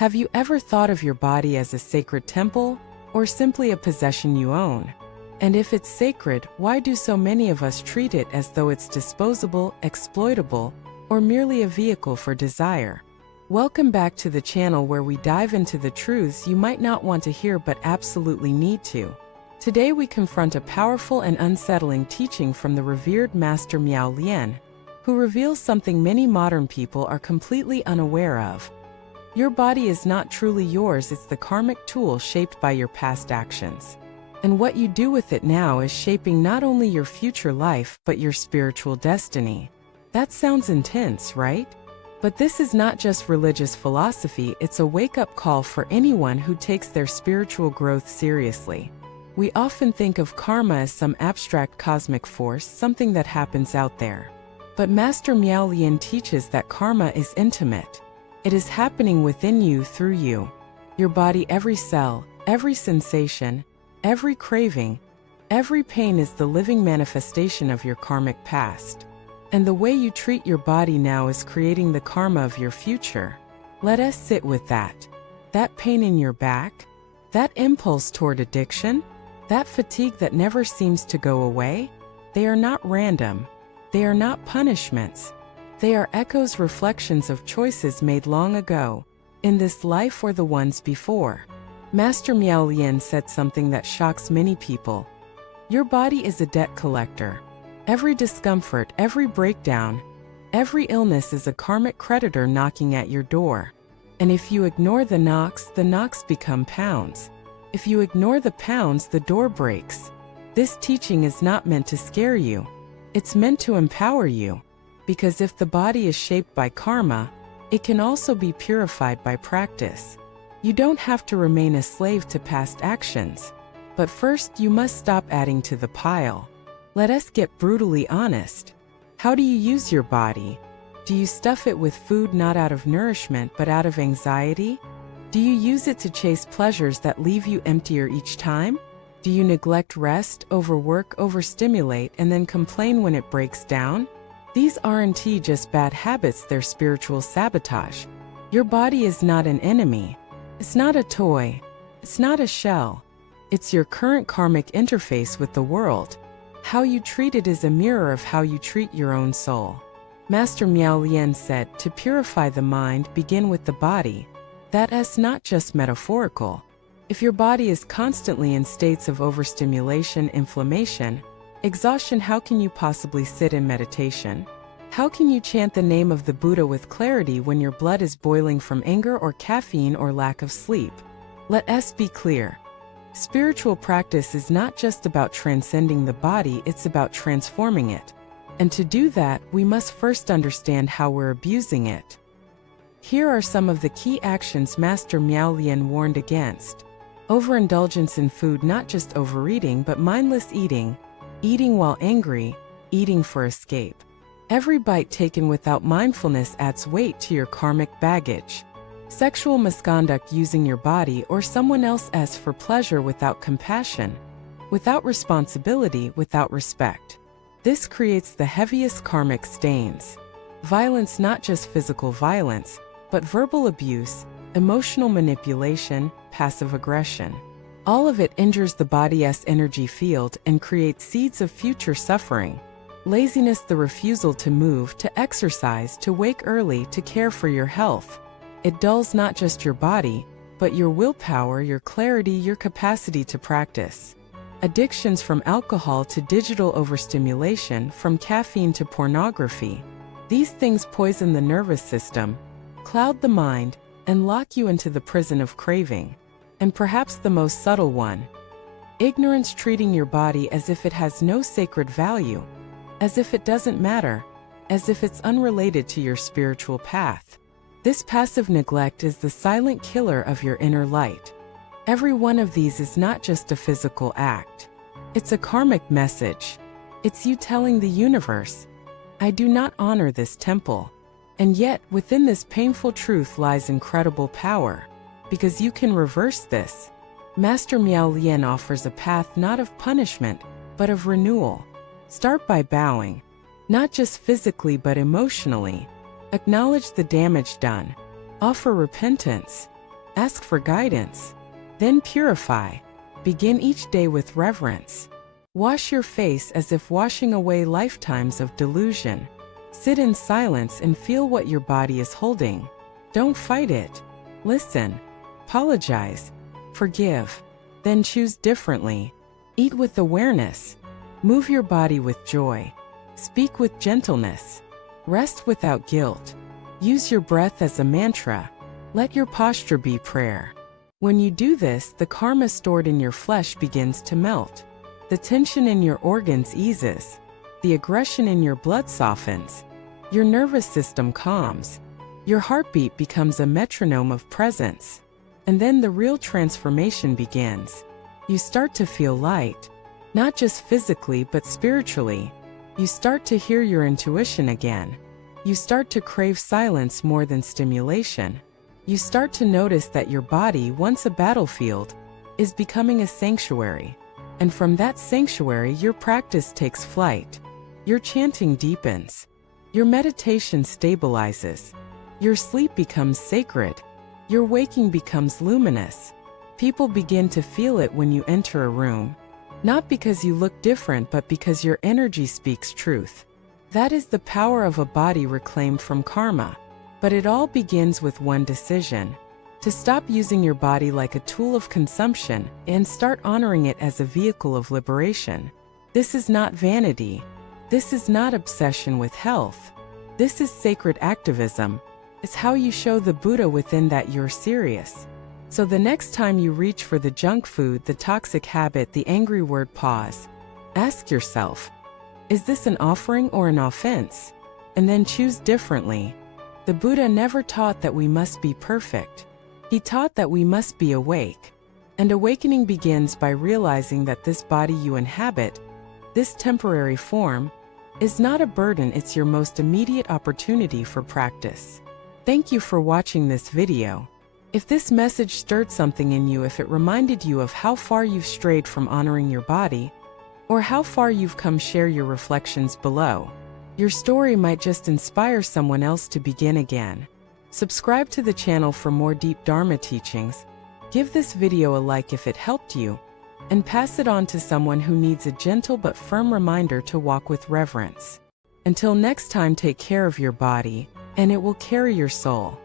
Have you ever thought of your body as a sacred temple, or simply a possession you own? And if it's sacred, why do so many of us treat it as though it's disposable, exploitable, or merely a vehicle for desire? Welcome back to the channel where we dive into the truths you might not want to hear but absolutely need to. Today we confront a powerful and unsettling teaching from the revered Master Miao Lian, who reveals something many modern people are completely unaware of. Your body is not truly yours, it's the karmic tool shaped by your past actions. And what you do with it now is shaping not only your future life but your spiritual destiny. That sounds intense, right? But this is not just religious philosophy, it's a wake-up call for anyone who takes their spiritual growth seriously. We often think of karma as some abstract cosmic force, something that happens out there. But Master Miao Lian teaches that karma is intimate. It is happening within you through you. Your body, every cell, every sensation, every craving, every pain is the living manifestation of your karmic past. And the way you treat your body now is creating the karma of your future. Let us sit with that. That pain in your back? That impulse toward addiction? That fatigue that never seems to go away? They are not random. They are not punishments. They are echoes, reflections of choices made long ago, in this life or the ones before. Master Miao Lian said something that shocks many people. Your body is a debt collector. Every discomfort, every breakdown, every illness is a karmic creditor knocking at your door. And if you ignore the knocks become pounds. If you ignore the pounds, the door breaks. This teaching is not meant to scare you. It's meant to empower you. Because if the body is shaped by karma, it can also be purified by practice. You don't have to remain a slave to past actions. But first you must stop adding to the pile. Let us get brutally honest. How do you use your body? Do you stuff it with food not out of nourishment but out of anxiety? Do you use it to chase pleasures that leave you emptier each time? Do you neglect rest, overwork, overstimulate, and then complain when it breaks down? These aren't just bad habits, they're spiritual sabotage. Your body is not an enemy. It's not a toy. It's not a shell. It's your current karmic interface with the world. How you treat it is a mirror of how you treat your own soul. Master Miao Lian said, to purify the mind, begin with the body. That is not just metaphorical. If your body is constantly in states of overstimulation, inflammation, exhaustion, how can you possibly sit in meditation? How can you chant the name of the Buddha with clarity when your blood is boiling from anger or caffeine or lack of sleep? Let us be clear. Spiritual practice is not just about transcending the body, it's about transforming it. And to do that, we must first understand how we're abusing it. Here are some of the key actions Master Miao Lian warned against. Overindulgence in food, not just overeating but mindless eating. Eating while angry, eating for escape. Every bite taken without mindfulness adds weight to your karmic baggage. Sexual misconduct, using your body or someone else's for pleasure without compassion, without responsibility, without respect. This creates the heaviest karmic stains. Violence, not just physical violence, but verbal abuse, emotional manipulation, passive aggression. All of it injures the body's energy field and creates seeds of future suffering. Laziness, the refusal to move, to exercise, to wake early, to care for your health. It dulls not just your body, but your willpower, your clarity, your capacity to practice. Addictions, from alcohol to digital overstimulation, from caffeine to pornography. These things poison the nervous system, cloud the mind, and lock you into the prison of craving. And perhaps the most subtle one, ignorance, treating your body as if it has no sacred value, as if it doesn't matter, as if it's unrelated to your spiritual path. This passive neglect is the silent killer of your inner light. Every one of these is not just a physical act. It's a karmic message. It's you telling the universe, I do not honor this temple. And yet, within this painful truth lies incredible power. Because you can reverse this. Master Miao Lian offers a path not of punishment, but of renewal. Start by bowing, not just physically but emotionally. Acknowledge the damage done. Offer repentance. Ask for guidance. Then purify. Begin each day with reverence. Wash your face as if washing away lifetimes of delusion. Sit in silence and feel what your body is holding. Don't fight it. Listen. Apologize. Forgive. Then choose differently. Eat with awareness. Move your body with joy. Speak with gentleness. Rest without guilt. Use your breath as a mantra. Let your posture be prayer. When you do this, the karma stored in your flesh begins to melt. The tension in your organs eases. The aggression in your blood softens. Your nervous system calms. Your heartbeat becomes a metronome of presence. And then the real transformation begins. You start to feel light, not just physically but spiritually. You start to hear your intuition again. You start to crave silence more than stimulation. You start to notice that your body, once a battlefield, is becoming a sanctuary. And from that sanctuary, your practice takes flight. Your chanting deepens. Your meditation stabilizes. Your sleep becomes sacred. Your waking becomes luminous. People begin to feel it when you enter a room. Not because you look different, but because your energy speaks truth. That is the power of a body reclaimed from karma. But it all begins with one decision: to stop using your body like a tool of consumption and start honoring it as a vehicle of liberation. This is not vanity. This is not obsession with health. This is sacred activism. It's how you show the Buddha within that you're serious. So the next time you reach for the junk food, the toxic habit, the angry word, pause. Ask yourself, is this an offering or an offense? And then choose differently. The Buddha never taught that we must be perfect. He taught that we must be awake. And awakening begins by realizing that this body you inhabit, this temporary form, is not a burden, it's your most immediate opportunity for practice. Thank you for watching this video. If this message stirred something in you, if it reminded you of how far you've strayed from honoring your body, or how far you've come, share your reflections below. Your story might just inspire someone else to begin again. Subscribe to the channel for more deep Dharma teachings. Give this video a like if it helped you, and pass it on to someone who needs a gentle but firm reminder to walk with reverence. Until next time, take care of your body, and it will carry your soul.